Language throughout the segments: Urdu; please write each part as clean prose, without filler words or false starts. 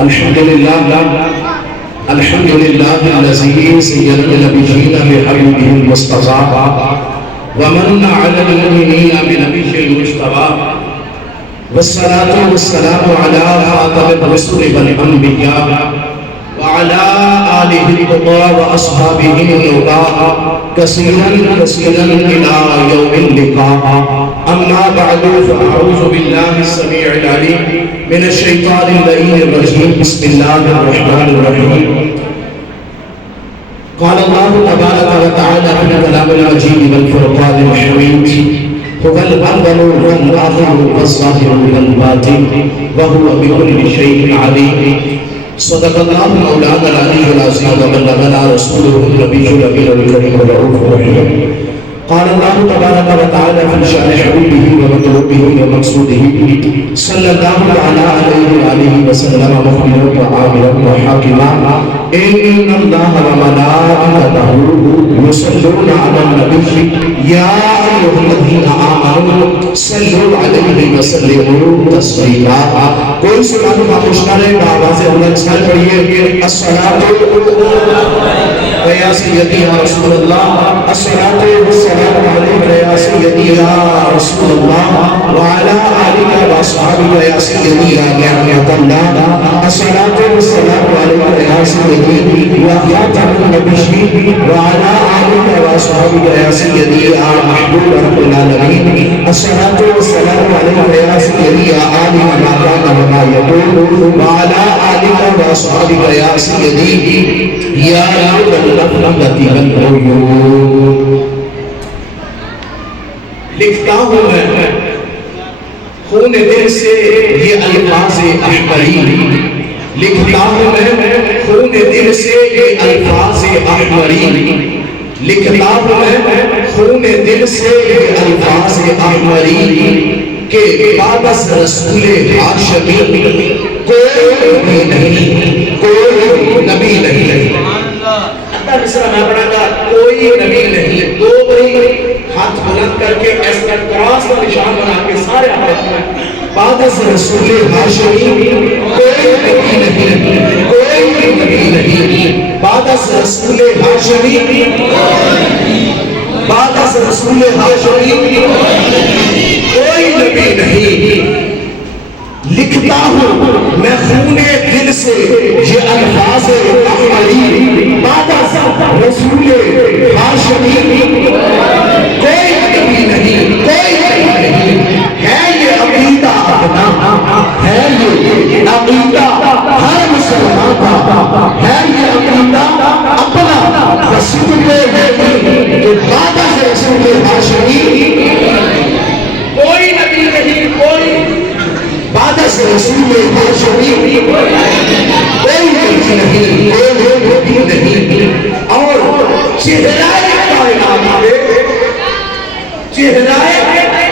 الحمد لله الذي سيد النبيين بحبيبه المصطفى ومن على المؤمنين بنبيه المجتبى والصلاة والسلام على خاتم الرسل والأنبياء وعلى آله الطهار وأصحابه النباء كثيرا إلى يوم اللقاء. أما بعد فأعوذ بالله السميع العليم من الشيطان اللعين الرجيم. بسم الله الرحمن الرحيم. قال الله تبارك وتعالى في الكلام المجيد والفرقان الحميد: هو الأول والآخر والظاهر والباطن وهو بكل شيء عليم. صدق الله مولانا العلي العظيم وبلغنا رسوله النبي الأمين الكريم الرؤوف الرحيم. قال الله تبارك وتعالى في شأن حبيبه ومطلوبه ومقصوده صلى الله عليه وآله وسلم مخبرا وعاملا وحاكما: إن الله وملائكته يصلون على النبي يا أيها الذين آمنوا صلوا عليه وسلموا تسليما. کوئی سبحان اللہ پوچھنا رہے گا آواز بلند سے پڑھیے: الصلاۃ یا سیدی یا رسول اللہ، الصلاۃ والسلام علیک یا سیدی یا رسول اللہ وعلی آلک واصحابک یا سیدی یا نعمت اللہ، الصلاۃ والسلام علیک یا سیدی یا خاتم النبیین وعلی آلک واصحابک یا سیدی یا محبوب رب العالمین، الصلاۃ والسلام علیک یا سیدی یا آل ما کان وما یکون وعلی آلک واصحابک یا سیدی یا نور الرحمتی والعیون. لکھتا ہوں میں خون دل سے یہ الفاظ احمری، لکھتا ہوں میں خون دل سے یہ الفاظ احمری، لکھتا ہوں میں خون دل سے یہ الفاظ احمری کہ بعد از رسول ہاشمی کوئی نبی نہیں، کوئی نبی نہیں. اگر مصرہ میں پڑھا گا کوئی نبی نہیں، دو بری ہاتھ بلند کر کے اس کا کراس کا نشان بنا کے سارے ہاتھ میں بعد از رسول ہاشمی کوئی نبی نہیں، کوئی نبی نہیں، بعد از رسول ہاشمی، بعد از رسول ہاشمی کوئی نبی نہیں. لکھتا ہوں میں خون دل سے یہ الفاظ احمری، بعد از رسول ہاشمی کوئی نبی نہیں، کوئی نبی نہیں. ہے یہ عقیدہ اپنا، ہے یہ عقیدہ ہر مسلمان کا، ہے یہ عقیدہ اپنا رسول کہ بعد از رسول ہاشمی کوئی نبی نہیں، کوئی بعد از رسول ہاشمی کوئی نبی نہیں، کوئی نبی نہیں. اور چہرہ کائنات پہ، چہرہ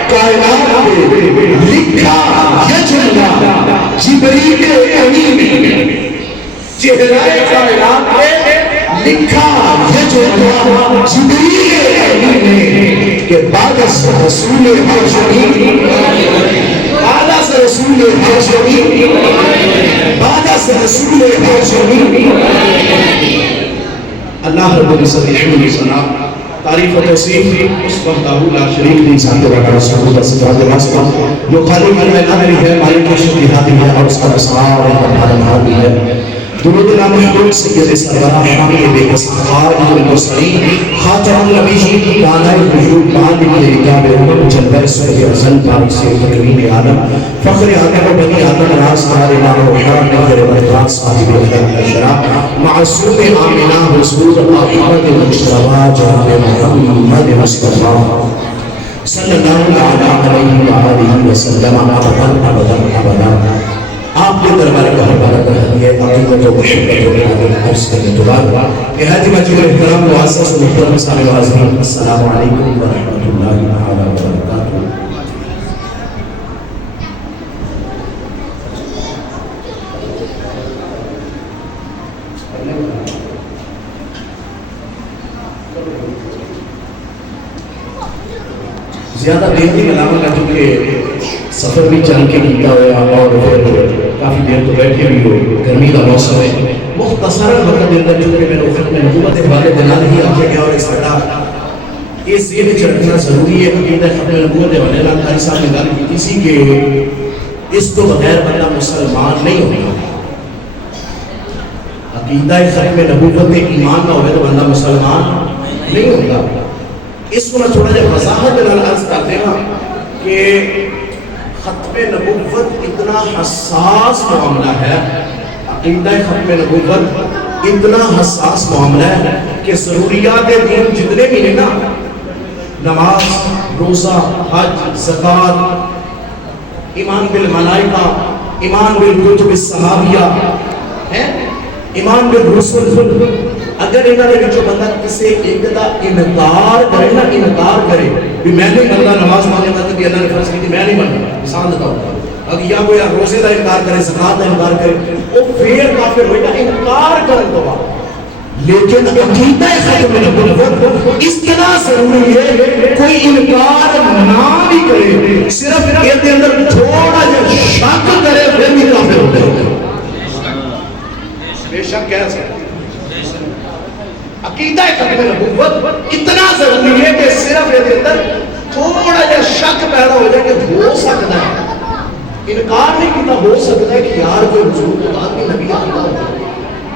کائنات پہ لکھا یجلا جبریل امین، چہرہ کائنات پہ لکھا یجلا جبریل امین کہ بعد از رسول ہاشمی، بعد از رسول ہاشمی، بعد از رسول ہاشمی. اللہ رب العزت حمد ثنا تعریف و توصیف اس وحدہ لا شریک کی ذات و رسول صفات واسطہ جو خالق العالمین ہے، مالک الشہادت ہے اور اس کا اسرار ہے. درود محمود سید سرور شامل بے قصار المرسلین خاتم النبیین دانائے وجود مالک رکاب امم جلوہ سورہ ازل پاک سے تکریم عالم فخر آدم و بنی آدم راز دار امام روحان نظر برکات صاحب خیر اشرا معصوم آمنہ حضور احمد مجتبی جناب محمد مصطفی صلی اللہ علیہ وآلہ وسلم ابدا. آپ کے دربار کا حوالہ کر دیا عقیدت و محبت و عادت عرض کرنے کے بعد نہایت واجب احترام معزز و محترم سامعین و حاضرین، السلام علیکم ورحمۃ اللہ وبرکاتہ. زیادہ دیر نہیں لگاؤں گا کیونکہ سفر بھی چل کے کیتا ہوا اور پھر کافی دیر تو بیٹھے بھی ہو، گرمی کا موسم ہے، مختصر وقت کے اندر چونکہ میں نے ختم نبوت حوالے دینا نہیں آگے گیا اور ساڈا یہ ذہن وچ رکھنا ضروری ہے کہ ختم نبوت حوالے نال قاری صاحب نے گل کی سی کہ اس تو بغیر بندہ مسلمان نہیں ہوگا۔ عقیدہ ختم نبوت ایمان نہ ہوئے تو بندہ مسلمان نہیں ہوتا۔ اس کو میں تھوڑا جا وضاحت نال عرض کر دے گا کہ ختم نبوت اتنا حساس معاملہ ہے، عقیدہ ختم نبوت اتنا حساس معاملہ ہے کہ ضروریات دین جتنے بھی ہیں نا، نماز، روزہ، حج، زکوٰۃ، ایمان بالملائکہ، ایمان بالکتب السماویہ ہے، ایمان بالرسل، اگر انہاں دے وچوں بندہ کسی ایک دا انکار کرے نا، انکار کرے بھی میں نہیں بندہ نماز ماننے کا کہ اللہ نے فرض کی میں نہیں ماننا، مثال دیتا ہوں، اگر یا کوئی روزے کا انکار کرے، زکوٰۃ کا انکار کرے، وہ پھر کافر ہوئے گا انکار کرنے کے بعد۔ لیکن عقیدہ ختم نبوت اس طرح ضروری ہے، کوئی انکار نہ بھی کرے، صرف اس کے اندر تھوڑا جا شک کرے پھر بھی کافر ہوتے ہیں۔ بے شک کہہ سکتے عقیدہ ختم نبوت اتنا ضروری ہے کہ صرف اس کے اندر تھوڑا جا شک پیدا ہو جائے کہ ہو سکتا ہے، انکار نہیں کیتا، ہو سکتا ہے کہ یار کوئی حضور کے بعد بھی نبی آتا ہوگا،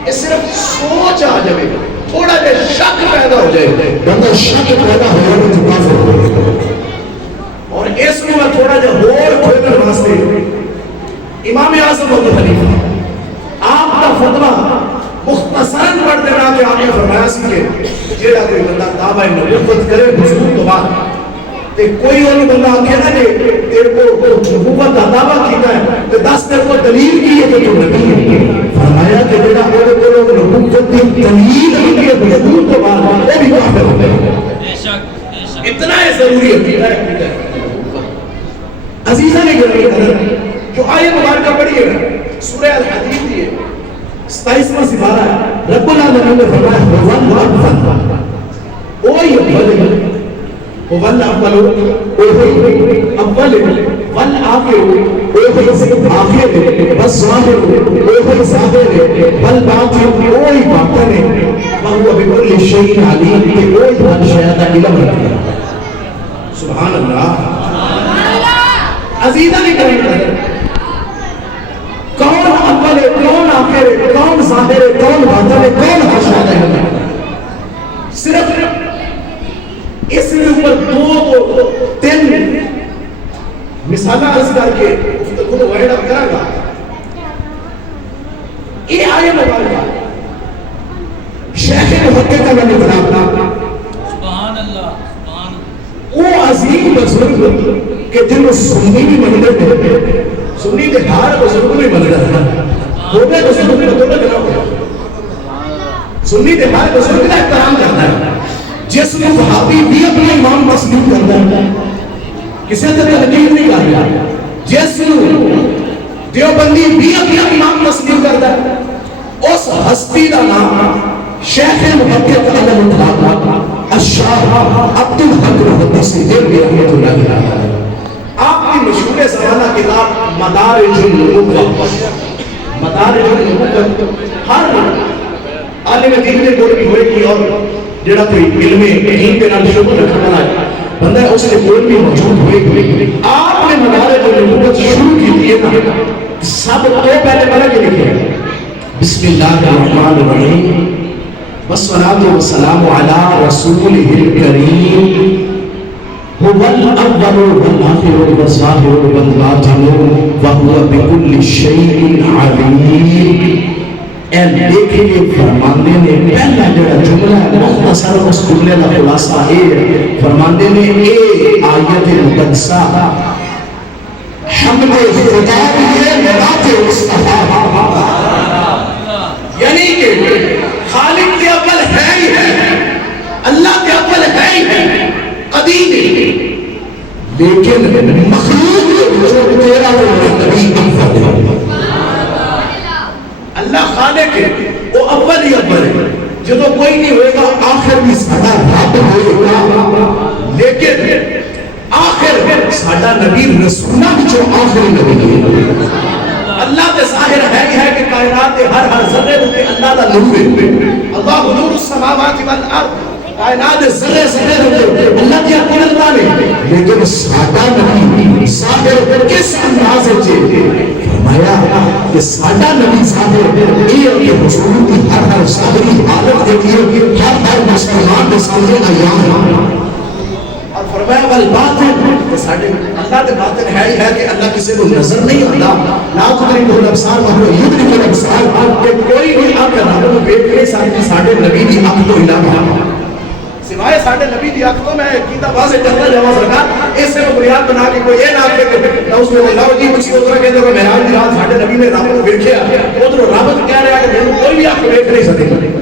یہ صرف سوچ آ جائے، تھوڑا جا شک پیدا ہو جائے، بندہ شک پیدا ہو جائے تو کافر ہو جائے۔ اور اس کو میں تھوڑا جا اور کھولنے واسطے امام اعظم ابو حنیفہ آپ کا فتویٰ مختصراً پڑھ دینا کہ آپ نے فرمایا سی کہ جیڑا کوئی بندہ دعویٰ نبوت کرے حضور تو بعد تے کوئی اور بندہ آگے نہ دے تیرے کو نبوت کا دعویٰ کیتا ہے تو دس تیرے کو دلیل کی ہے کہ تو نبی ہے، فرمایا کہ جیڑا اور نبوت کی دلیل کی ہے حضور تو بعد وہ بھی کافر ہو گئے۔ اتنا ہے ضروری ہے عزیزہ نے گرامی جو آیت مبارکہ پڑھی ہے سورہ الحدید ہے 27واں سپارہ ہے، رب العالمین نے فرمایا اوہی اول اوہی اول والآخر اوہی آخر والظاہر اوہی ظاہر والباطن اوہی باطن ہے، وہو بکل شیء علیم، کہ اوہی ہر شے کا علم رکھتا ہے۔ سبحان اللہ۔ عزیزہ نے کہا کون اول ہے، کون آخر ہے، کون ظاہر ہے، کون باطن ہے، کون ہر شے کا علم ہے؟ صرف اس کے اوپر دو تین مثالہ عرض کر کے خود وائڈ اپ کرا گا۔ یہ آیت مبارکہ شیخ محقق کا نام سبحان اللہ، سبحان اللہ، وہ عظیم بزرگ کہ جنہوں سنی بھی مندر ہے، سنی کے ہار بزرگ بھی مندر ہے، ہو گئے بزرگ بھی مندر ہے، سنی کے ہار بزرگ کا احترام کرنا ہے، جس میں وہابی بھی اپنا امام مسلم کرتا ہے، کسی طرح تنقید نہیں کر رہا، جس میں دیوبندی بھی اپنا امام مسلم کرتا ہے، اس ہستی کا نام شیخ محقق علم اطلاق الشاہ عبد الحق محدثی دہلوی رحمۃ اللہ علیہ، آپ کی مشہور زمانہ کتاب مدارج النبوۃ، مدارج النبوۃ ہر عالم دین نے کوئی ہوئے کی اور جڑا کوئی علم دین کے نال شغل رکھنا ہے بندہ اس نے کوئی بھی موجود ہوئے، آپ نے مدارج النبوۃ شروع کی ہے نا، سب کو پہلے پڑھ کے لکھے بسم اللہ الرحمن الرحیم والصلاة والسلام علی رسولہ الکریم هو الأول والآخر والظاهر والباطن وهو بكل شيء عليم۔ اے دیکھئے فرماندے نے پہلا جڑا جملہ ہے مختصر اس جملے کا خلاصہ ہے، فرماندے نے اے آیت مقدسہ حمد خدا ہے نعت مصطفیٰ، یعنی کہ خالق کے اول ہے ہی ہے، اللہ کے اول ہے ہی ہے، قدیم ہے، لیکن مخلوق جو تیرا وہ نبی افضل ہے، اللہ خالق ہے وہ اول ہی اول ہے، جدو کوئی نہیں ہوئے گا آخر بھی ساڈا رب ہوئے گا، لیکن آخر ساڈا نبی رسولہ جو آخری نبی ہے، اللہ کے ساتھ نور ہے اللہ نور السماوات والارض کائنات ذرے ذرے اللہ کی قدرت ہے لیکن ساڈا نبی ظاہر کس انداز وچ فرمایا کہ ساڈا نبی ظاہر یہ کہ حضور کی ہر ظاہری حالت دیکھیے ہر مسلمان کے سامنے عیان اور فرمایا والباطن کہ ساڈے اللہ دے باطن ہے ہی ہے کہ اللہ کسی کو نظر نہیں آتا لا تدرکہ الابصار وهو یدرک الابصار کہ کوئی بھی آنکھ رب کو دیکھ نہیں سکتی ساڈے نبی دی آنکھ تو علاوہ سوائے ساڈے نبی دی آنکھ تو میں کیتا واضح کرنا جواز رکھا اس سے بنیاد بنا کے کوئی یہ نہ کہ اس میں اللہ جی کچھ اترا کہ جب معراج دی رات ساڈے نبی نے رب کو دیکھیا ادھر رب کہہ رہا ہے کہ کوئی بھی آنکھ دیکھ نہیں سکتی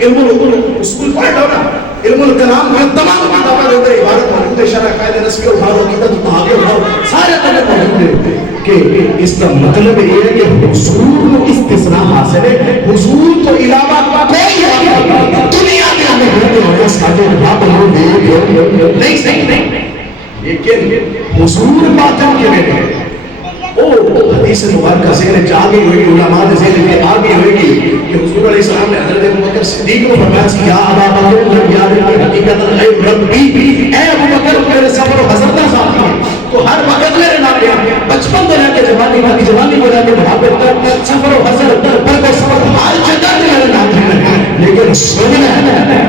علم الاصول پڑھا نا علم الکلام میں تمام کتابوں کے اندر عبارت موجود ہے شرح قاعدہ نسبی اور بھارو عقیدت تحاقی اور سارے طرح موجود ہے کہ اس کا مطلب یہ ہے کہ حضور کو استثناء حاصل ہے حضور تو علاوہ کوئی دنیا میں ہمیں ہوتے ہوئے ساڑھے باب نہیں صحیح لیکن حضور باطن کے میں او حدیث مبارکہ ذہن چاہ گئی ہوئی علماء ذہن میں آ گئی ہوئی کہ حضور علیہ السلام نے حضرت ابوبکر صدیق کو فرمایا کہ یا ابا بکر لم یعرف حقیقت غیب ربی اے ابو بکر میرے سفر و حضرت صاحب ہیں تو ہر وقت میرے نام پہ بچپن سے لے کے جوانی کو لے کے بڑھاپے تک سفر و حضرت پر کو سفر ہر جگہ پہ میرے نام پہ لیکن سننا ہے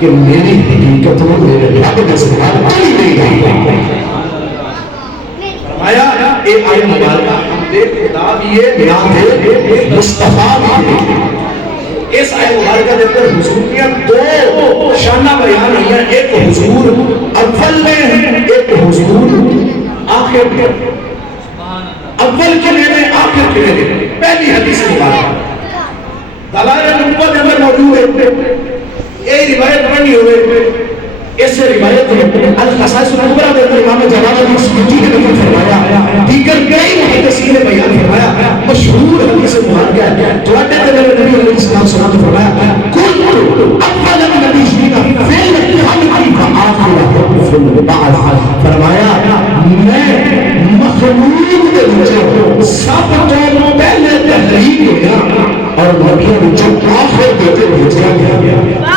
کہ میری حقیقت میں میرے رب کے سوا کوئی نہیں ہے آیا ایک آیت مبارکہ ہم دیکھ خدا بھی ہے بیان ہے مصطفیٰ بھی ہے اس آیت مبارکہ دے اندر حضور کی دو شانہ بیان ہوئی ہیں ایک حضور اول میں ہے ایک حضور آخر میں اول کے لیے آخر کے لیے پہلی حدیث مبارکہ دلائل نبوت کے اندر موجود ہے یہ روایت پڑھنی ہوئے اس روایت میں القصائص الکبریٰ میں امام جلال الدین سیوطی نے بیان فرمایا دیگر کئی محدثین نے بیان فرمایا مشہور حدیث مبارکہ ہے توڑے تے میرے نبی علیہ السلام صلی اللہ فرمایا کل اول النبیین فی الحمد آخر بعد فرمایا میں مخلوق کے وجہ سب تو پہلے تحریک ہوا اور نبیوں جو آخر دیتے بھیجا گیا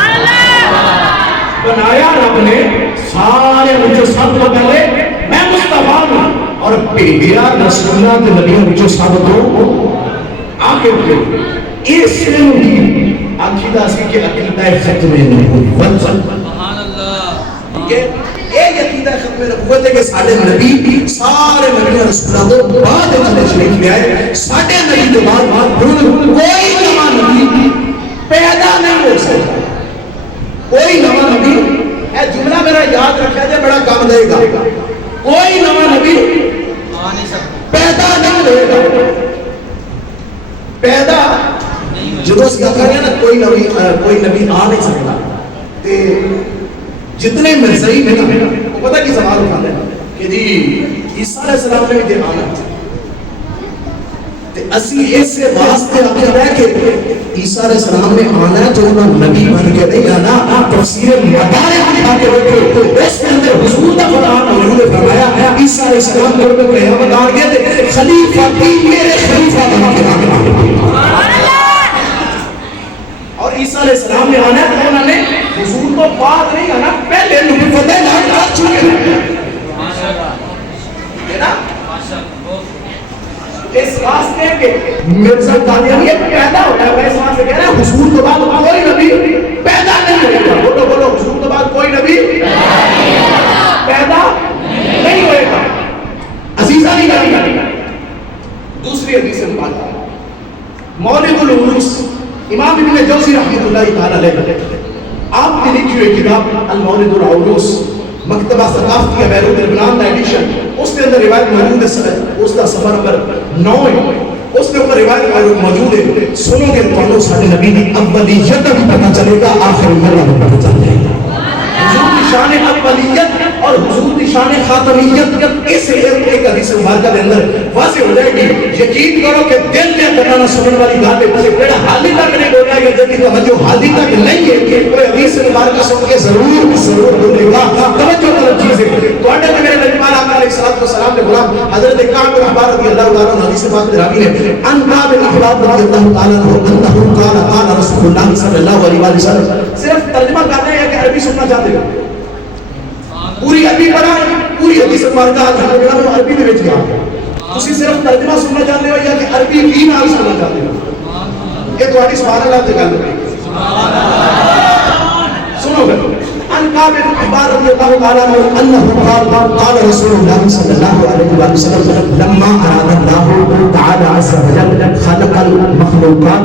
بنایا رب نے سارے مجھے سب کو پہلے میں مصطفیٰ ہوں اور بھیجا رسولہ کے نبیوں مجھے سب کو آخر کے اس سے مجھے عقیدہ سی کہ عقیدہ ختم نبوت سبحان اللہ ٹھیک ہے یہ عقیدہ ختم نبوت ہے کہ سارے نبی سارے نبی رسولہ کو بعد میں تشریف لے آئے سارے نبی کے بعد کوئی نیا نبی پیدا نہیں ہو سکتا کوئی نواں نبی اے جملہ میرا یاد رکھا جائے بڑا کام دے گا کوئی نواں نبی پیدا نہیں ہوئے گا پیدا جدو اس کا کہا نا کوئی نبی آ نہیں سکتا تے جتنے مرزائی میں نا وہ پتہ کی سوال اٹھا لیں کہ جی عیسیٰ علیہ السلام نے بھی آنا اسی اس سے واسطے آگے رہ کے عیسیٰ علیہ السلام نے آنا ہے تو انہوں نبی بن کے نہیں آنا تفسیر مدارک اٹھا کے رکھے اس کے اندر حضور کا قرآن حضور نے فرمایا عیسیٰ علیہ السلام کو قیامت آ گئے تھے خلیفہ کی میرے خلیفہ بن کے آنا اور عیسیٰ علیہ السلام نے آنا ہے تو انہوں نے حضور کو بعد نہیں آنا پہلے نبوت اعلان کر چکے ہے نا اس واسطے کہ مرزا قادیانی پیدا ہوتا ہے اس واسطے کہہ رہا ہے حضور کے بعد کوئی نبی پیدا نہیں ہوئے گا بولو بولو حضور کے بعد کوئی نبی پیدا نہیں ہوئے گا عزیزہ نہیں کریں دوسری حدیث مبارکہ مولد العروس امام ابن جوزی رحمۃ اللہ تعالی علیہ آپ نے لکھی ہوئی کتاب المولد العروس مکتبہ ثقافتی بیروت لبنان کا ایڈیشن اس کے اندر روایت موجود ہے اس کا صفحہ نمبر 9 ہے اس کے اوپر روایت موجود ہے سنو گے تو سارے نبی کی اولیت بھی پتہ چلے گا آخر مرہ بھی پتہ چل جائے گا حضور کی شان اولیت اور حضور کی شان خاتمیت اس ایک حدیث مبارکہ کے اندر واضح ہو جائے گی یقین کرو کہ دل میں بنانا سننے والی بات ہے بڑا حالی تک نہیں بول رہا ہے جب کی توجہ حالی تک نہیں ہے کہ کوئی حدیث مبارکہ سن کے ضرور بولے گا توجہ کرو چیز ہے تو میرے مجمع علیہ السلام نے غلام حضرت کعب بن احبار رضی اللہ تعالیٰ عنہ حدیث پاک میں راوی ہے ان کعب بن احبار رضی اللہ تعالیٰ عنہ انه قال رسول اللہ صلی اللہ علیہ وسلم. صرف ترجمہ کرنا ہے کہ عربی سننا چاہتے ہو پوری عربی پڑھا پوری حدیث مبارکہ الحمدللہ عربی میں وچ گیا تسی صرف ترجمہ سننا چاہتے ہو یا کہ عربی بھی نال سننا چاہتے ہو یہ تہاڈی سبحان اللہ تے گل ہے. سبحان اللہ سنو گے عن كعب بن احبار رضي الله تعالى عنه انه قال رسول الله صلى الله عليه وسلم لما اراد الله تعالى عز وجل خلق المخلوقات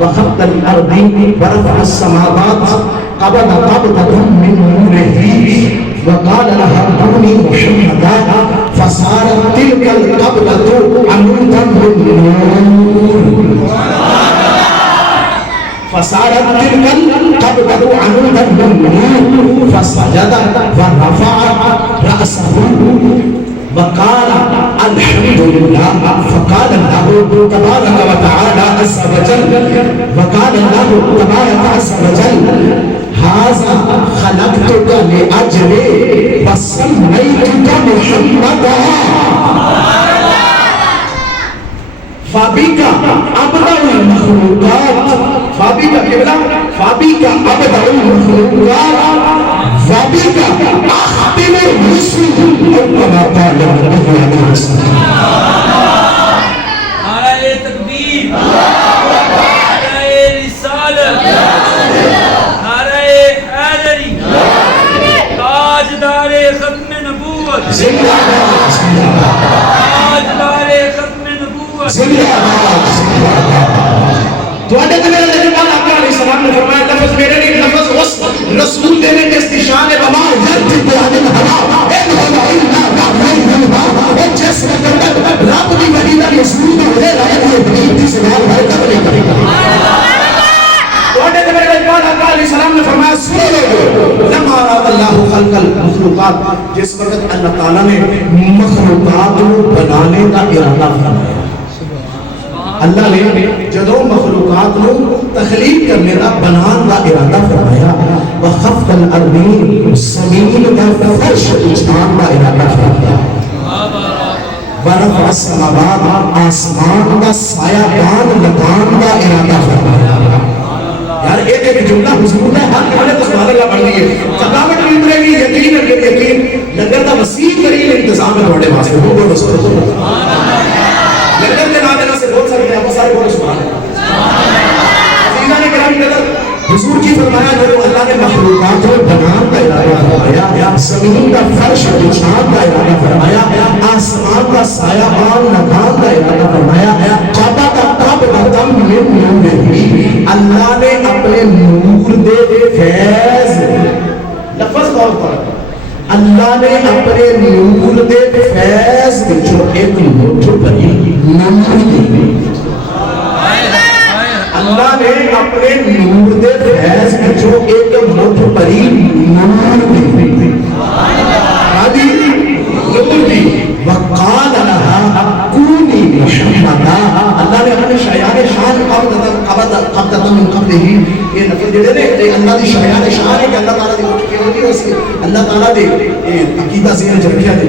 وخلق الارض ورفع السماوات قبض قبضة من نوره وقال لها كوني محمدا فصارت تلك القبضة عمودا بالنور فصارت تلك القبضة عمودا بالنور فسجد ورفع رأسه وقال الحمد لله فقال الله تبارك وتعالى عز وجل وقال الله تبارك عز وجل هذا خلقتك لأجلي وسميتك محمدا فابيك أبدأ المخلوقات فابيك كبلا فابيك أبدأ المخلوقات فابيك أختم الرسل أو كما قال النبي عليه الصلاة نعرہ تکبیر، نعرہ رسالت، نعرہ حیدری، تاجدار ختم نبوت، تاجدار ختم نبوت. تواڈے تے میرے نبی پاک آقا علیہ السلام نے فرمایا لفظ میرے لیے لفظ اس رسول دینے کے استشان بما یرتب عن الهوى ان هو الا وحی یوحى اور جس وقت رب کی وحی کا رسول ہے رہے ہیں اس سوال ہے کرنے تواڈے تے میرے نبی پاک آقا علیہ السلام نے فرمایا سنو لما اراد اللہ خلق المخلوقات جس وقت اللہ تعالی نے مخلوقات کو بنانے کا ارادہ فرمایا اللہ نے جدو مخلوقات کو تخلیق کرنے کا بنان کا ارادہ فرمایا وخفض الارضین زمین کا فرش اٹھان کا ارادہ فرمایا ورفع السماوات آسمان کا سایہ بان لگان کا ارادہ فرمایا. یار ایک جملہ حضور نے ہر کھانے تو سبحان اللہ پڑھ لی ہے تھکاوٹ نہیں اترے گی یقین یقین لنگر کا وسیع ترین انتظام ہے تھوڑے واسطے وہ بولو سبحان اللہ لنگر کے نام دینا سے بول سکتے ہیں آپ سارے بولو سبحان اللہ. عزیزان کرام قدر حضور کی فرمایا جو اللہ نے مخلوقات کو بنان کا ارادہ فرمایا زمین کا فرش بچھان کا ارادہ فرمایا آسمان کا سایہ بان لگان کا ارادہ فرمایا قبا کا قب قدم من نور اللہ نے اپنے نور دے فیض لفظ طور پر اللہ نے اپنے نور دے فیض جو ایک موٹو بنی نور دی اللہ نے اپنے نور دے فیض جو ایک موٹو بنی نور دی آدھی نور دی وقال لها کونی محمدا اللہ نے اپنے شایان شان قبضت من قبلہ یہ نفر جڑے نے اللہ دی شایان شان ہے کہ اللہ تعالیٰ دی اٹھ کے ہوتی ہے اسی اللہ تعالیٰ دے عقیدہ ذہن جرکیہ دے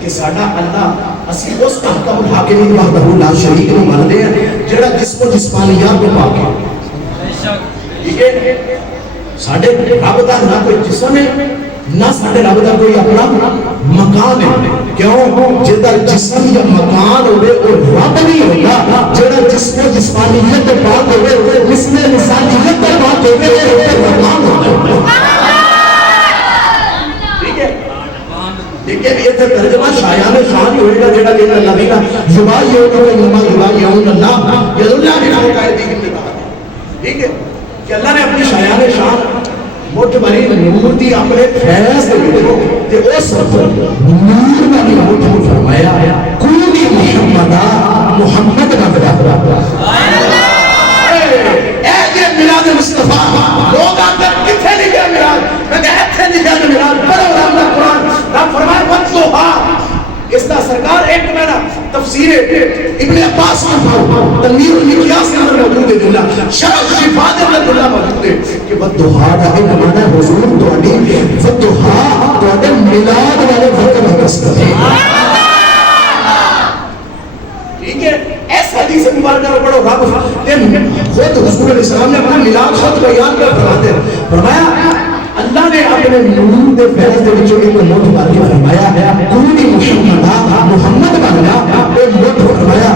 کہ ساڑھا اللہ اسی اس احکم الحاکمین وحدہ لا شریک کو ماندے ہیں جڑا جسم و جسمانیات کو پاک ہے ٹھیک ہے ساڑھے رب دا نہ کوئی جسم ہے نہ ساڑھے رب دا کوئی اپنا مکان ہے کیوں جدہ جسم یا مکان ہوئے اور رب نہیں ہوگا جدہ جسم و جسمانیت پاک ہوئے جسم انسانیت پاک ہوئے اور مکان ہوئے لیکن یہ ترجمہ شایان شان ہی ہوئے گا جیڑا کہ اللہ دینا یبایعون انما یبایعون اللہ ید اللہ نے نام قائدی کی اتباع ٹھیک ہے کہ اللہ نے اپنی شایان شان مٹھ بری نور دی اپنے فیض دیکھو کہ اس وقت نور بری مٹھ کو فرمایا کونی محمدہ محمد کا فرمایا اے یہ میلاد مصطفیٰ لوگ آتے کتھے لکھا میلاد میں کہتے تھے لکھا میلاد پڑھو رحمت قرآن رب فرمائے وَتْلُوهَا اس کا سرکار ایک میرا تفسیر ابن عباس کو تنویر المقیاس کے اندر موجود ہے جملہ، شرح شفا کے اندر جملہ موجود ہے کہ والضحا کا ایک معنی حضور تواڈی والضحا تواڈے میلاد والے وقت میں قصد ہے. ٹھیک ہے، ایسا حدیث مبارکہ کو پڑھو رب خود حضور علیہ السلام نے اپنا میلاد خود بیان کر فرماتے ہیں، فرمایا اللہ نے اپنے نور دے فیض دے وچوں ایک موت مار کے فرمایا کونی محمد بننا اے موت فرمایا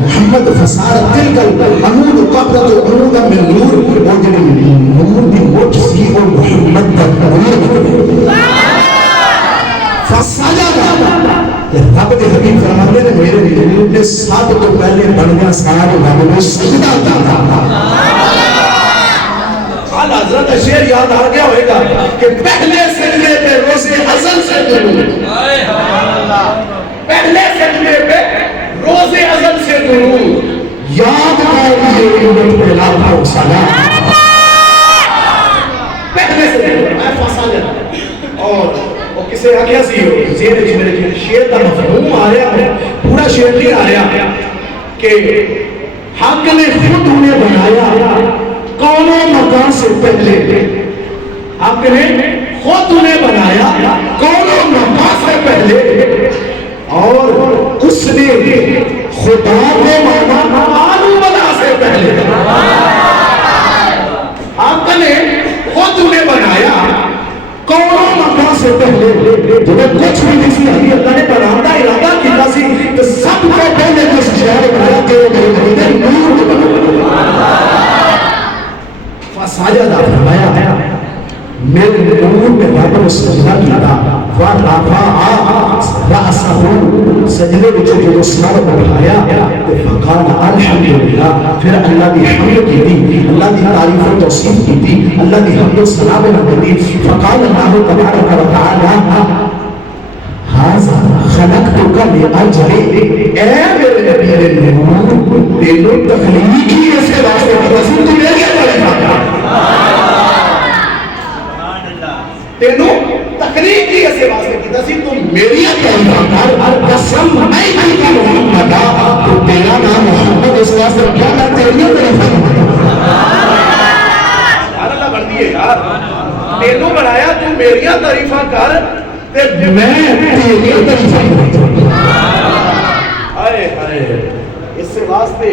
محمد فسار تلک العمود قبضۃ عمود من نور، اور جو نور دی موت سی اور محمد دا نور فسجد. رب دے حبیب فرماتے ہیں میرے نور نے سب تو پہلے بن گیا سارے رب کو سجدہ کرتا. حضرت شعر یاد آ گیا ہوئے گا کہ پہلے سجدے پہ روز ازل سے درود، پہلے سجدے پہ روز ازل سے درود یاد آئیے امت پہ لاکھوں سلام. پہلے سجدے میں پھنسا جاتا اور وہ کسے آ گیا سی زیر جی میرے شعر کا مفہوم آ رہا ہے، پورا شعر نہیں آ رہا کہ حق نے خود انہیں بنایا کونوں مکان سے پہلے، حق نے خود انہیں بنایا کونوں مکان سے پہلے، اور اس نے خدا کو مانا آنو بنا سے پہلے. حق نے خود انہیں بنایا کونوں مکان سے پہلے، جنہیں کچھ بھی نہیں سی ابھی اللہ نے بنانا ارادہ کیا سی کہ سب کو پہلے جس شہر بنایا کہ وہ نور بنا ساجدہ فرمایا میرے نور میں رب نے سجدہ کیا ورفع رأسہ سجدے وچ جو سر اٹھایا تے فقال الحمدللہ، پھر اللہ دی حمد کی تھی، اللہ دی تعریف و توصیف کی تھی، اللہ دی حمد و ثنا بیان کی تھی. فقال اللہ تبارک و تعالی ھذا خلقتک لاجل، اے میرے نبی نور تینوں تخلیق کی ایسے واسطے رسول تو میرے تینوں تقریر کی ایسے واسطے کی تسی تو میری تعریف قسم میں کی محمد تو تیرا نام محمد اس واسطے کیا کر تیری تعریف سبحان اللہ بڑھ دیے یار. تینوں بنایا تو میری تعریفاں کر تے میں تیری تعریفاں کروں. ہائے ہائے اس واسطے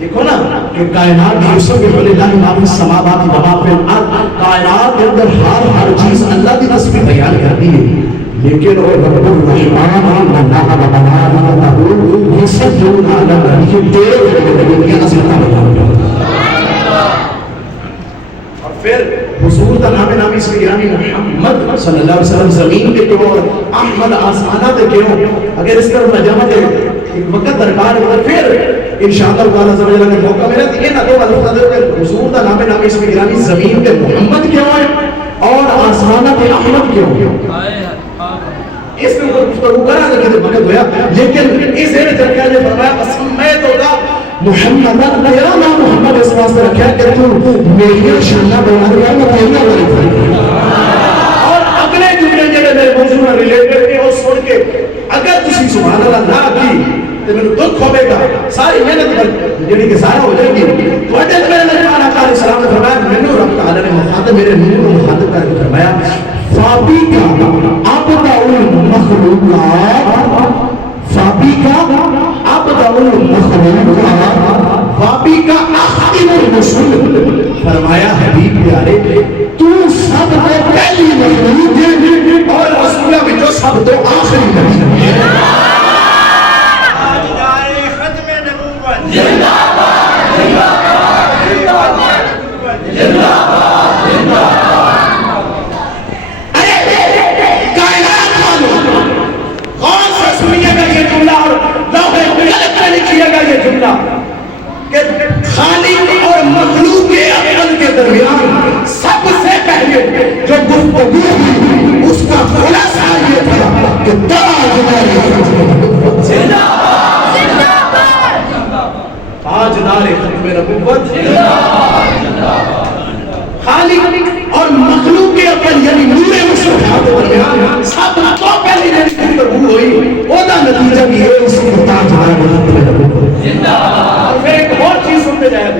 دیکھو نا کہ کائنات یوسف بن اللہ ما فی السماوات و ما فی الارض، کائنات کے اندر ہر چیز اللہ کی تسبیح بیان کرتی ہے، لیکن وہ رب الرحمن اللہ و بنانا یسجدون علی النبی تیرے کی عظمت بیان کرتا. اور پھر حضور کا نام اس میں یعنی محمد صلی اللہ علیہ وسلم زمین پہ کیوں اور احمد آسمانہ پہ کیوں؟ اگر اس طرح نجامت ایک وقت درکار ہے پھر انشاءاللہ تعالیٰ زمین اگر موقع میرا تو یہ نہ دو الفاظ کہ حضور کا نام اس میں یعنی زمین پہ محمد کیوں ہے اور آسمانہ پہ احمد کیوں ہے. اس میں گفتگو کرا کہ مقصد ہوا، لیکن اس نے جرکا نے فرمایا قسم میں تو دا محمد تیرا نام محمد اس واسطے رکھا کہ تو میری شان بیان کر میں تیری تعریف کروں. اور اگلے جملے جڑے میرے موضوع سے ریلیٹڈ ہے وہ سن کے اگر تسی سبحان اللہ نہ کی تے مینوں دکھ ہوے گا، ساری محنت جڑی کہ ضائع ہو جائے گی. تواڈے میرے نبی علیہ السلام نے فرمایا مینوں رب تعالی نے مخاطب میرے نور کو مخاطب کر کے فرمایا فابی کا ابدا المخلوقات، فابی کا ابدا المخلوقات فابی کا اختم الرسل. فرمایا حبیب پیارے تو سب سے پہلی مخلوق ہے اور رسولہ میں جو سب تو آخری نبی ہے. خالق اور مخلوق کے عقل کے درمیان سب سے پہلے جو گفتگو ہوئی اس کا خلاصہ یہ تھا کہ تاجدار ختم نبوت خالق اور مخلوق کے عقل یعنی نور مصطفیٰ کے درمیان سب تو پہلے گفتگو ہوئی وہ دا نتیجہ بھی ہے اس کو تاج زندہ اور پھر ایک اور چیز سنتے جائے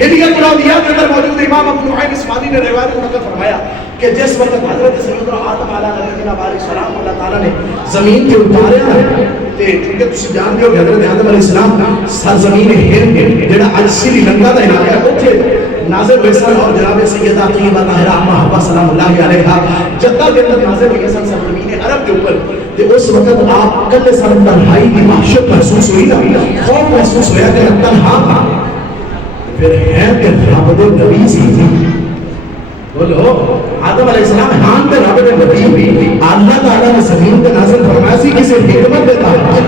ہدیت الاولیاء کے اندر موجود امام ابو نعیم اصفہانی نے روایت کو نقل فرمایا کہ جس وقت حضرت سیدنا آدم علیہ نبینا بارک سلام اللہ تعالیٰ نے زمین کے اتاریا تے کیونکہ تسی جانتے ہو کہ حضرت آدم علیہ السلام سرزمین ہند جڑا اج سری لنکا دا علاقہ ہے اوتھے نازل ہوئے سن اور جناب سیدہ طیبہ طاہرہ اما حوا سلام اللہ علیہا جدہ کے اندر نازل ہوئے سن سرزمین عرب کے اوپر تے اس وقت آپ کل سن تنہائی کی وحشت محسوس ہوئی نا خوف محسوس ہوا کہ تنہا پھر ہے کہ رب دے نبی سی بولو آدم علیہ السلام ہاں تے رب دے نبی اللہ تعالیٰ نے زمین تے نازل فرمایا سی کسی حکمت دیتا ہے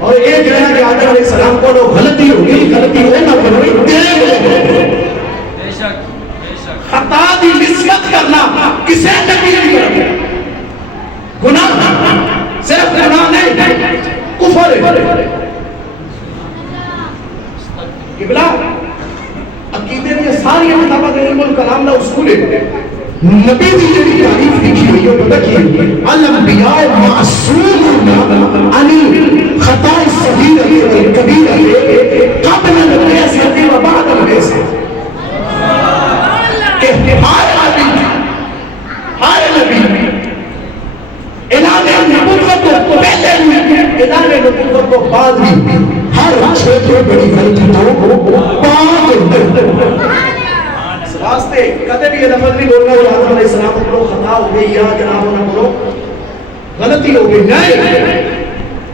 اور یہ کہنا کہ آدم علیہ السلام کو غلطی ہوگی غلطی ہو نہ کرو بے شک خطا دی نسبت کرنا کسے نبی نہیں کرتا گناہ صرف گناہ نہیں کفر ہے قبلہ عقیدے میں ساری کتابیں علم الکلام کا اصول ہے نبی دی جڑی تعریف لکھی ہوئی ہے پتہ کی الانبیاء معصومون عن الخطا الصغیرہ والکبیرہ قبل البعثہ و بعد البعثہ کہ ہر نبی اعلان نبوت کو پہلے بھی اعلان نبوت کو بعد بھی ہر چھوٹی بڑی غلطی کو واسطے کدے بھی یہ لفظ نہیں بولنا کہ آدم علیہ السلام کو خطا ہو گئی یا جناب نہ بولو غلطی ہو گئی نہیں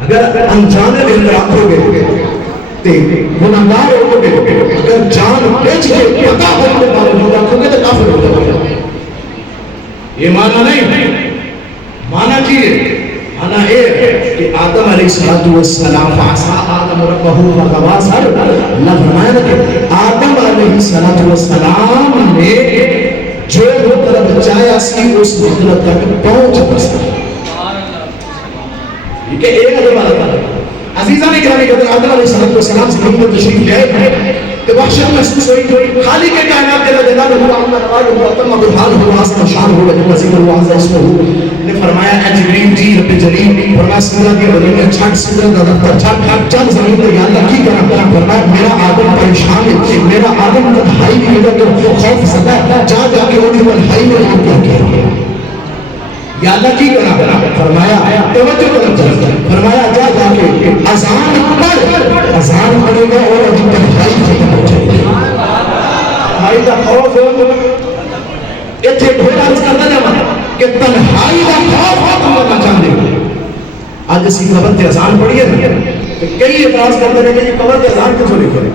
اگر انجانے دل رکھو گے تے گناہگار ہو گے اگر جان بیچ کے پتا ہونے کے باوجود رکھو گے تو کافر ہو جاؤ گے یہ معنی نہیں معنی کی معنی ہے کہ آدم علیہ السلام فعصا آدم ربہ فغوا سر اللہ فرمایا کہ آدم علیہ السلام نے جو مطلب چاہیا سی اس مطلب تک پہنچ بسا یہ کہ ایک عدم آدم عزیزان اکرامی قدر آدم علیہ السلام زمین پر تشریف لے تو وحشت محسوس ہوئی خالی کے کائنات کے جلال ہوا عمر رواج ہوا تم برحان ہوا آسم شان ہوا جب نظیم الوعظ اسمہ ہوا نے فرمایا اے جبریل جی رب جلیل فرمایا سورہ دیا بدلنے چھٹ سورہ دا دفتر چھٹ چند زمین پر یا اللہ کی کرنا فرمایا میرا آدم پریشان ہے میرا آدم تنہائی کی وجہ کہ خوف زدہ جا جا کے ہونے تنہائی میں کیا کیا یا اللہ کی کرنا فرمایا توجہ کرنا چاہتا ہے فرمایا جا جا کے اذان پڑھ اذان پڑھے گا اور ابھی تنہائی ختم ہو جائے گی تنہائی کا خوف اتنے بھول عرض کرنا جانا کہ تنہائی کا خوف ختم ہونا چاہتے ہیں آج اسی قبر تے اذان پڑھیے تو کئی اعتراض کرتے ہیں کہ یہ قبر تے اذان کیوں نہیں کرے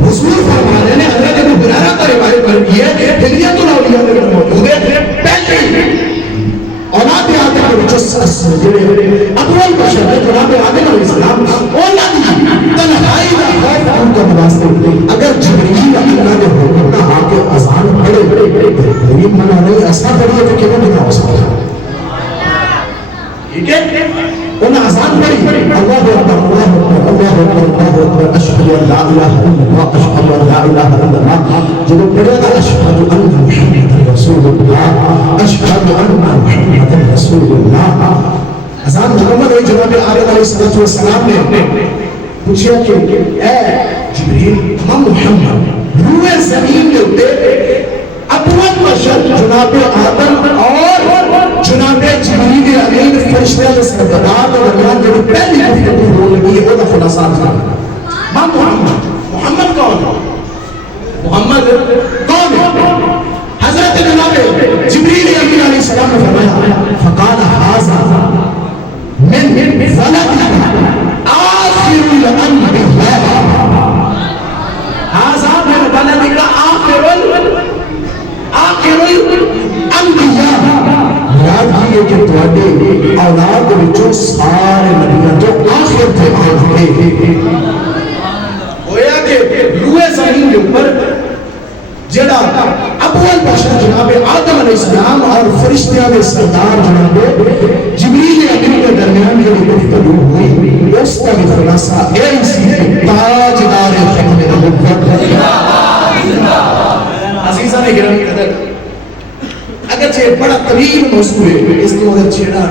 حضور فرمانے نے حضرت ابو ہریرہ کا روایت کر ہے کہ ہدیت الاولیاء میں موجود ہے پہلے اولاد آدم کے جسس جڑے اول بشر جناب آدم علیہ السلام اولاد تنہائی کا خوف ان کا واسطے اگر جبرائیل اللہ نے حکم نہ آ کے اذان پڑھے یہ منع نہیں ایسا پڑھیے تو کیوں نہیں ہو سکتا ٹھیک ہے انہیں اذان پڑھی اللہ اکبر اللہ اکبر اللہ اکبر اللہ اکبر اشہد ان لا الہ الا اللہ اشہد ان لا الہ الا اللہ جب پڑھا تھا اشہد ان محمد رسول اللہ اشہد ان محمد رسول اللہ اذان محمد جناب آدم علیہ السلام نے پوچھا کہ اے جبریل ہم محمد روح زمین کے اوپر اپنا بشر جناب آدم اور جناب جبریل امین فرشتہ کے سردار اور درمیان جو پہلی گفتگو ہو لگی ہے وہ دا خلاصہ تھا ہم محمد کون ہے محمد کون ہے حضرت جناب جبریل امین علیہ السلام نے فرمایا فقال هذا من ولد آخر الانبیاء هذا من ولد آخر الانبیاء یاد کیے کہ تواڈے اولاد وچوں سارے نبیوں تو آخر تھے ہویا کہ روح زمین کے اوپر جڑا اول بشر جناب آدم علیہ السلام اور فرشتیاں کے سردار جناب جبریل امین کے درمیان جو گفتگو ہوئی اس کا بھی خلاصہ ایسی تاجدار ختم نبوت عزیزان گرامی قدر اگرچہ بڑا طویل موضوع ہے اس کو اگر چھیڑا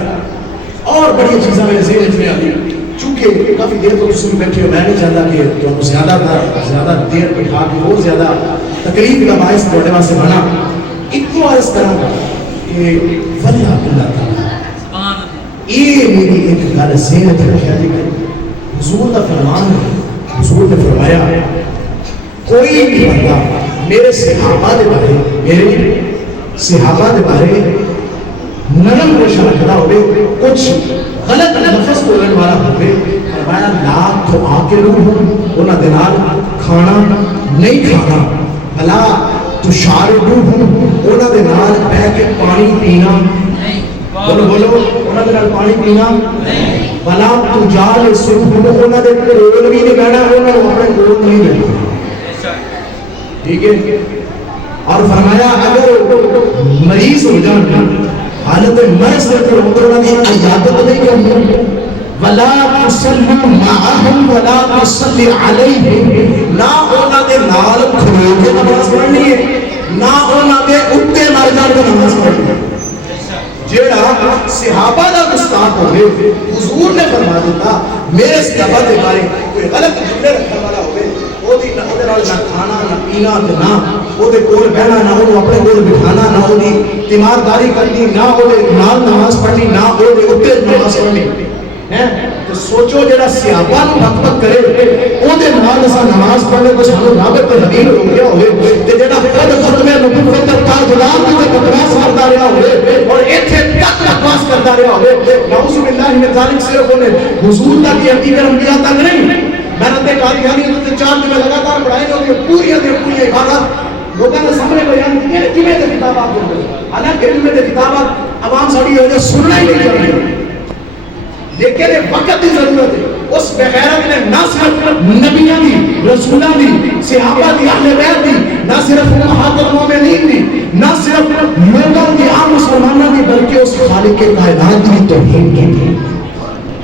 اور اور بڑی چیزیں میرے ذہن میں آئی چونکہ کافی دیر تو تم بیٹھے ہو میں نہیں چاہتا کہ تم زیادہ دیر بٹھا کے اور زیادہ تکلیف کا باعث تھوڑے واسطے بنا اتنا اس طرح کا کہ واللہ اللہ تعالیٰ یہ میری ایک گل ذہن میں رکھا جی کہ حضور کا فرمان ہے حضور نے فرمایا کوئی بھی بندہ میرے صحابہ دے بارے نرم روشن رکھتا ہوئے کچھ غلط لفظ بولنے والا ہوئے فرمایا لا تو آکلو انہاں دے نال کھانا نہیں کھانا بلا تو شاربو انہاں دے نال بیٹھ کے پانی پینا بولو انہاں دے نال پانی پینا بلا تو جال سرو انہاں دے کول بھی نہیں بیٹھنا انہاں نوں اپنے کول نہیں بیٹھنا ٹھیک ہے اور فرمایا اگر مریض ہو جان حالت مرض میں پھر انہوں نے عیادت نہیں کرنی ولا تصلی معهم ولا تصلی علیہم نہ انہوں نے نال کھلو کے نماز پڑھنی ہے نہ انہوں نے اٹھتے مر جان کے نماز پڑھنی ہے جیڑا صحابہ دا گستاخ ہوئے حضور نے فرما دیتا میرے صحابہ کے بارے کوئی غلط جملے رکھنے والا ہوئے وہ دی نہ اودے نال نہ کھانا نہ پینا تے نہ اودے کول بیٹھنا نہ اودے اپنے کول بٹھانا نہ اودی تیمارداری کرنی نہ اودے نال نماز پڑھنی نہ اودے اوتے نماز پڑھنی ہیں تو سوچو جڑا صحابہ نو محبت کرے اودے نال اساں نماز پڑھنے کو سانو رابط تے حبیب ہو گیا ہوئے تے جڑا خود ختمے نبوت تے تاجدار تے بکواس کردا رہیا ہوئے اور ایتھے تک بکواس کردا رہیا ہوئے نعوذ باللہ من ذالک صرف انہیں حضور تک کی حقیقت انبیاء تک نہیں محنت قادیانی تو 4 دن لگاتار پڑھائی ہوگی پوری عبادت لوگوں نے سامنے بیان کی کہ کیویں تے کتاباں پڑھو حالانکہ علم تے کتاباں عوام ساری ہو جائے سننا ہی نہیں چاہیے لیکن وقت کی ضرورت ہے اس بغیرت نے نہ صرف نبیاں دی رسولاں دی صحابہ دی اہل بیت دی نہ صرف امہات المومنین دی نہ صرف لوگوں دی عام مسلمانوں دی بلکہ اس خالق کے کائنات کی توہین کی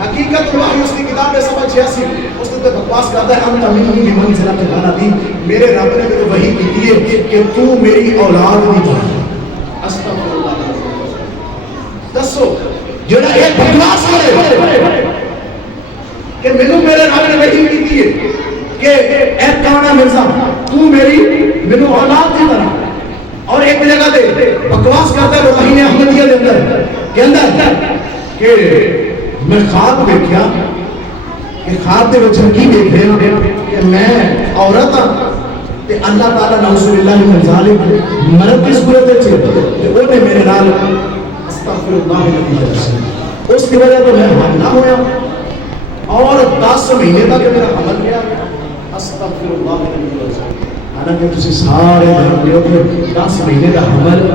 حقیقت وحی اس کی کتاب میں سبق 86 اس نے بکواس کرتا ہے انت منی بمنزلہ کے بالا دی میرے رب نے میرے وحی کی ہے کہ تو میری اولاد نہیں تھا استغفراللہ دسو جڑا ایک بکواس کرے کہ میرے رب نے وحی کی ہے کہ اے کانا مرزا تو میری اولاد نہیں تھا اور ایک جگہ دے بکواس کرتا ہے روحین احمدیہ دے اندر کہ اندر کہ میں خواب دیکھیا کہ خواب دے وچ کی دیکھ رہا کہ میں عورت ہاں تے اللہ تعالی نعوذ باللہ من ذالک مرد کی صورت وچ تے او نے میرے نال استغفر اللہ العظیم اس کی وجہ تو میں حاملہ ہویا اور 10 مہینے تک میرا حمل گیا استغفر اللہ العظیم حالانکہ تسی سارے جانتے ہو کہ 10 مہینے کا حمل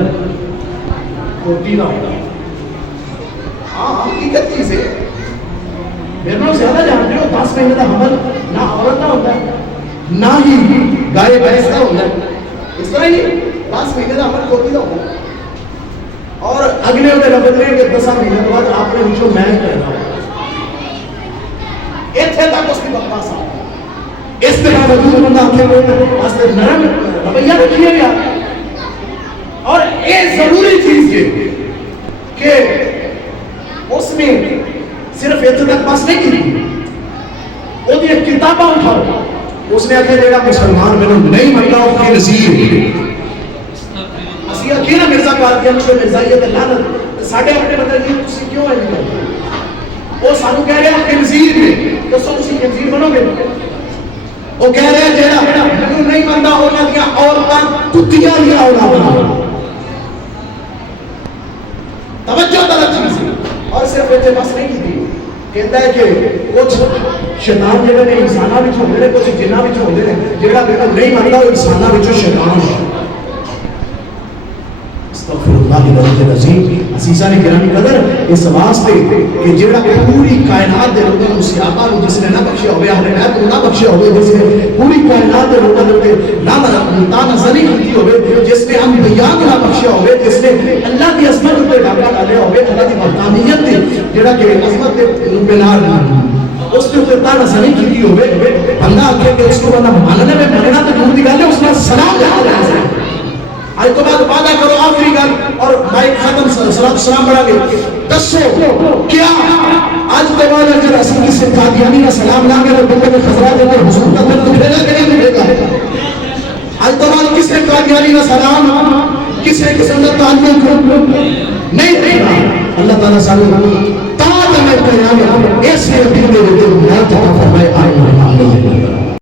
ہوتی نہ ہوتا ہاں حقیقت چیز ہے میرے نال زیادہ جانتے ہو 10 مہینے کا حمل نہ عورت نہ ہوتا ہے نہ ہی گائے بھینس کا ہوتا ہے اس طرح ہی 10 مہینے کا حمل ہوتی نہ ہوتا ہے اور اگلے ہوتے لفظ رہے کہ 10 مہینے کے بعد آپ نے مجھے میں کہنا ہوں ایتھے تک اس کی بکواس آ اس طرح وجود بندہ اپنے کوئی واسطے نرم رویہ رکھیے گا اور یہ ضروری چیز ہے کہ اس نے صرف ایتھے تک بس نہیں کی وہ دی کتاباں اٹھاؤ اس نے آخر جیڑا مسلمان میں نہیں منتا وہ کی نصیب اسی اکیلا مرزا قادیانی کو مرزائیت لعنت ساڈے اپنے مطلب یہ تسی کیوں ہے نہیں وہ سانو کہہ رہے ہیں خنزیر میں تو سو تسی خنزیر بنو گے وہ کہہ رہے ہیں جیڑا منو نہیں منتا انہاں دیاں عورتاں کتیاں دی اولاد توجہ طلب چیز ہے اور صرف ایتھے بس نہیں کی کہتا ہے کہ کچھ شیطان جڑے نے انساناں وچ ہوندے نے کچھ جناں وچ ہوندے نے جڑا نہیں منتا وہ انساناں وچوں شیطان ہے استغفر اللہ العظیم عزیزاں نے گرامی قدر اس واسطے کہ جڑا پوری کائنات دے لوگوں کو صحابہ کو جس نے نہ بخشیا ہوئے اہل بیت کو نہ بخشیا ہوئے جس نے پوری کائنات دے لوگوں تے نہ نظری کی ہوئے جس نے انبیاء کو نہ بخشیا ہوئے جس نے اللہ کی عظمت تے ڈاکا ڈالیا ہوئے اللہ کی وحدانیت تے جڑا کہ عظمت تے بنار اس نے اوپر نظری کی ہوئے بندہ کہ اس کو بندہ ماننے میں مننا تو دور دی گل ہے اس کا سلام جہاں ہے آج تو بعد وعدہ کرو آخری گل اور مائک ختم سلام بڑھا گے دسو کیا آج تو بعد اگر اصل کسی قادیانی کا سلام لا گے تو بندے میں خزرہ دیتے حضور کا دل اٹھے گا کہ نہیں اٹھے گا؟ آج تو بعد کسی قادیانی کا سلام کسی قسم کا تعلق نہیں رہے گا. اللہ تعالیٰ سالوں تاج میں قیامت ایسے دن میں دے دے فرمائے آئے